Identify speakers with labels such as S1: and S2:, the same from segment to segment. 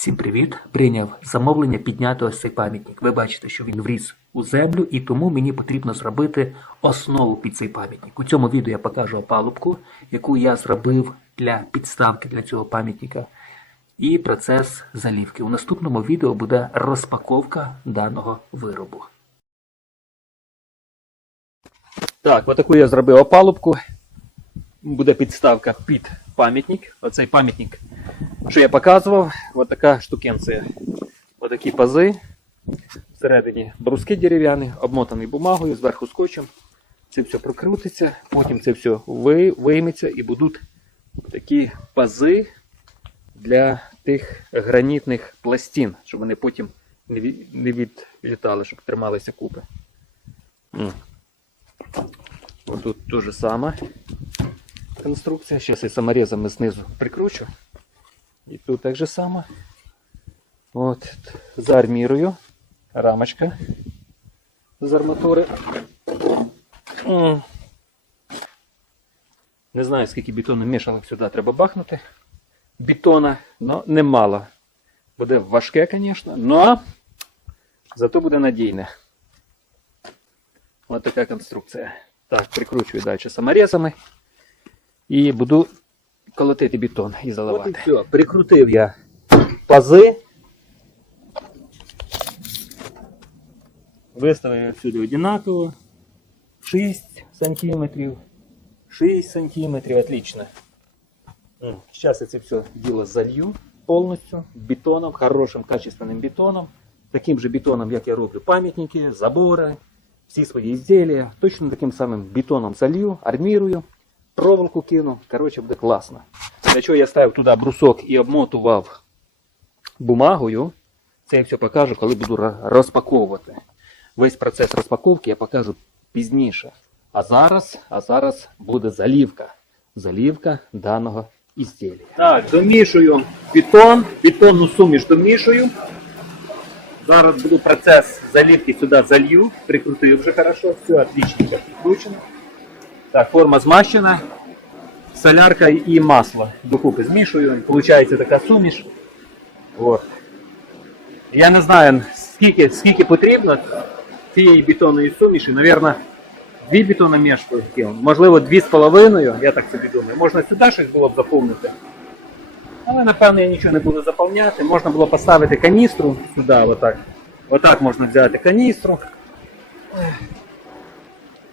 S1: Всім привіт! Прийняв замовлення підняти ось цей пам'ятник. Ви бачите, що він вріс у землю, і тому мені потрібно зробити основу під цей пам'ятник. У цьому відео я покажу опалубку, яку я зробив для підставки для цього пам'ятника, і процес залівки. У наступному відео буде розпаковка даного виробу. Так, отаку я зробив опалубку. Буде підставка під пам'ятник. Оцей пам'ятник що я показував, от така штукенція. Отакі пази. Всередині бруски дерев'яні, обмотані бумагою, зверху скотчем. Це все прокрутиться, потім це все ви- вийметься і будуть такі пази для тих гранітних пластин, щоб вони потім не від- не відлітали, щоб трималися купи. М. Отут те же саме конструкція. Зараз я саморезами знизу прикручу. І тут так же само. От, заармірую. Рамочка з арматури. Не знаю, скільки бетонних мішалок сюди треба бахнути. Бетона, але немало. Буде важке, звісно, але зато буде надійне. Ось така конструкція. Так, прикручую далі саморезами. І буду колотити бетон і заливати. От і все. Прикрутив я пази. Виставив всюди одинаково. 6 сантиметрів. 6 сантиметрів, отлично. Зараз я це все діло залью повністю бетоном, хорошим качественним бетоном. Таким же бетоном, як я роблю пам'ятники, забори, всі свої ізділля. Точно таким самим бетоном залью, армірую Проволоку кину. Коротше, буде класно. Для чого я ставив туди брусок і обмотував бумагою, це я все покажу, коли буду розпаковувати. Весь процес розпаковки я покажу пізніше. А зараз, а зараз буде залівка. Залівка даного ізділля. Так, домішую бетон, бетонну суміш домішую. Зараз буду процес залівки сюди залью, прикрутив вже хорошо, все отличненько прикручено. Так, форма змащена. Солярка і масло докупи змішую. Получається така суміш. От. Я не знаю, скільки, скільки потрібно цієї бетонної суміші. Навірно, дві бетономішки, можливо, дві з половиною, я так собі думаю. Можна сюди щось було б заповнити. Але напевно я нічого не буду заповняти. Можна було поставити каністру сюди, отак. Отак можна взяти каністру.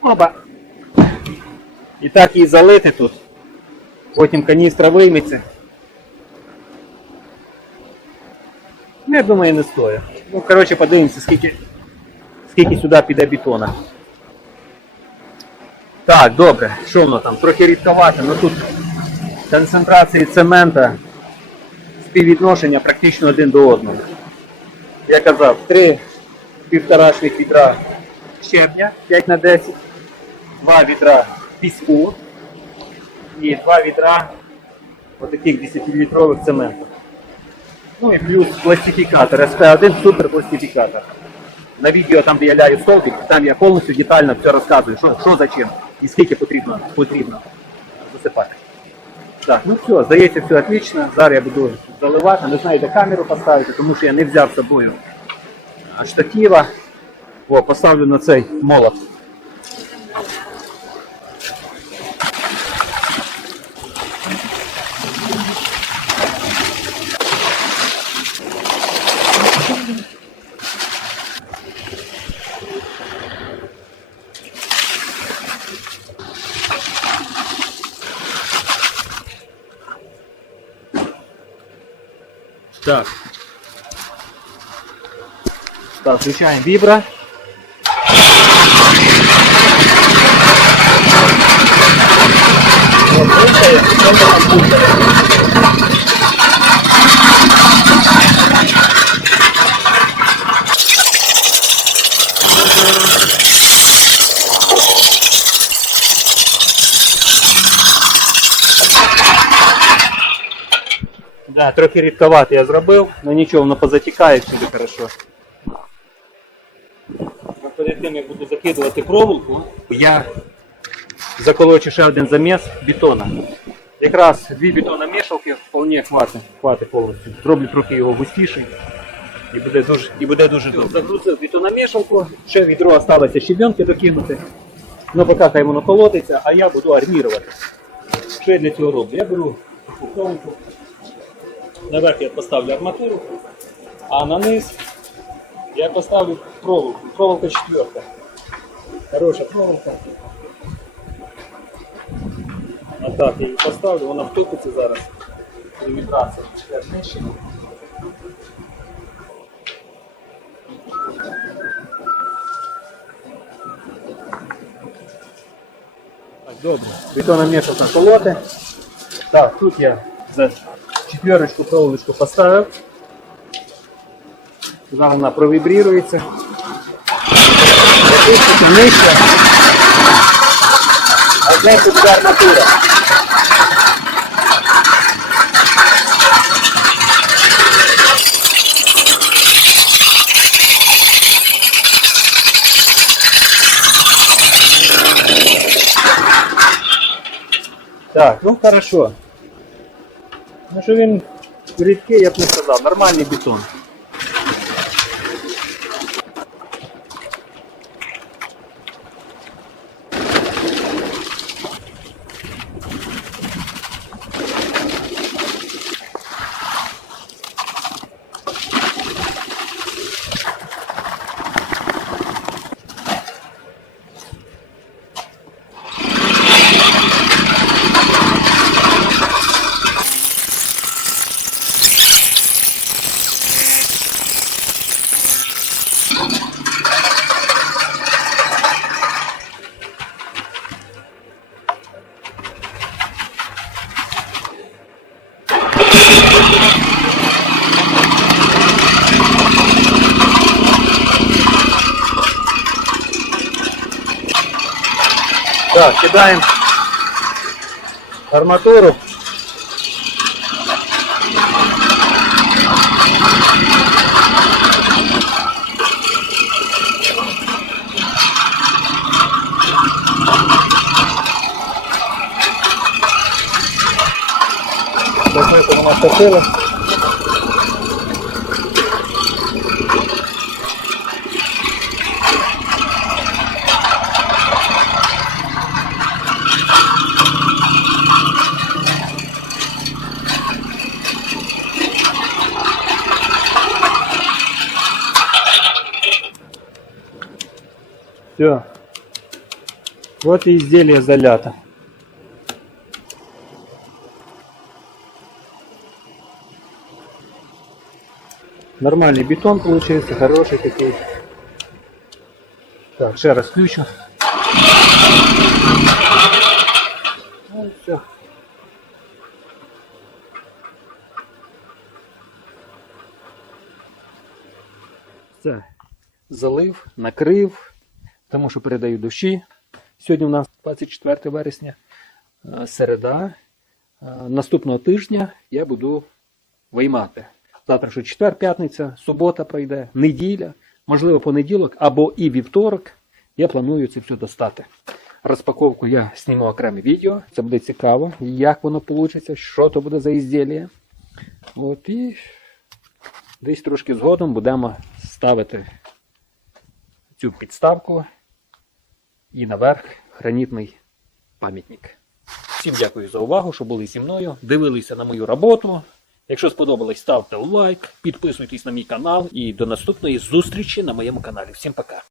S1: Оба. І так її залити тут. Потім каністра вийметься. Ну, я думаю, не стоїть. Ну, коротше, подивимося, скільки, скільки сюди піде бетона. Так, добре, що воно там? Трохи рідковато, але тут концентрації цемента співвідношення практично один до одного. Я казав, три півторашних відра щебня 5 на 10, два відра піску і два відра отаких 10-літрових цементу. Ну і плюс пластифікатор. SP1 супер пластифікатор. На відео там, де я ляю столбик, там я повністю детально все розказую, що, що за чим і скільки потрібно, потрібно засипати. Так, ну все, здається, все отлично. Зараз я буду заливати, не знаю, де камеру поставити, тому що я не взяв з собою штатива. О, поставлю на цей молот. Так. Так, включаем вибро. Вот, Да, трохи рідковато я зробив, але нічого, воно позатікає всюди хорошо. Перед тим як буду закидувати проволоку, я заколочу ще один заміс бетона. Якраз дві бетономішалки вполне хватить, хватить повністю. Зроблю трохи його густіший. І буде дуже, і буде дуже добре. Загрузив бетономішалку, ще відро осталося щебенки докинути. Ну поки хай воно колотиться, а я буду армірувати. Що я для цього роблю? Я беру проволоку. Наверх я поставлю арматуру, а на низ я поставлю проволоку. Проволока четверка. Хороша проволока. А так я її поставлю, вона втопиться зараз. І вібрація нижче. Так, добре. Колоти. Так, тут я четверочку проволочку поставив. Зараз вона провібрірується. Опуститься нижче. А знизу буде арматура. Так, ну хорошо. Ну що він рідкий, я б не сказав, нормальний бетон. Так, кидаємо арматуру. Документи у нас Все. Вот и изделие залято. Нормальный бетон получается, хороший такой. Так, ще раз. Ну, все. Все. Залив, накрив, тому що передаю дощі. Сьогодні у нас 24 вересня, е, середа. Е, Наступного тижня я буду виймати. Завтра що четвер, п'ятниця, субота пройде, неділя, можливо, понеділок або і вівторок. Я планую це все достати. Розпаковку я зніму окреме відео. Це буде цікаво, як воно вийде, що то буде за ізділля. От і десь трошки згодом будемо ставити цю підставку і наверх гранітний пам'ятник. Всім дякую за увагу, що були зі мною. Дивилися на мою роботу. Якщо сподобалось, ставте лайк, підписуйтесь на мій канал і до наступної зустрічі на моєму каналі. Всім пока!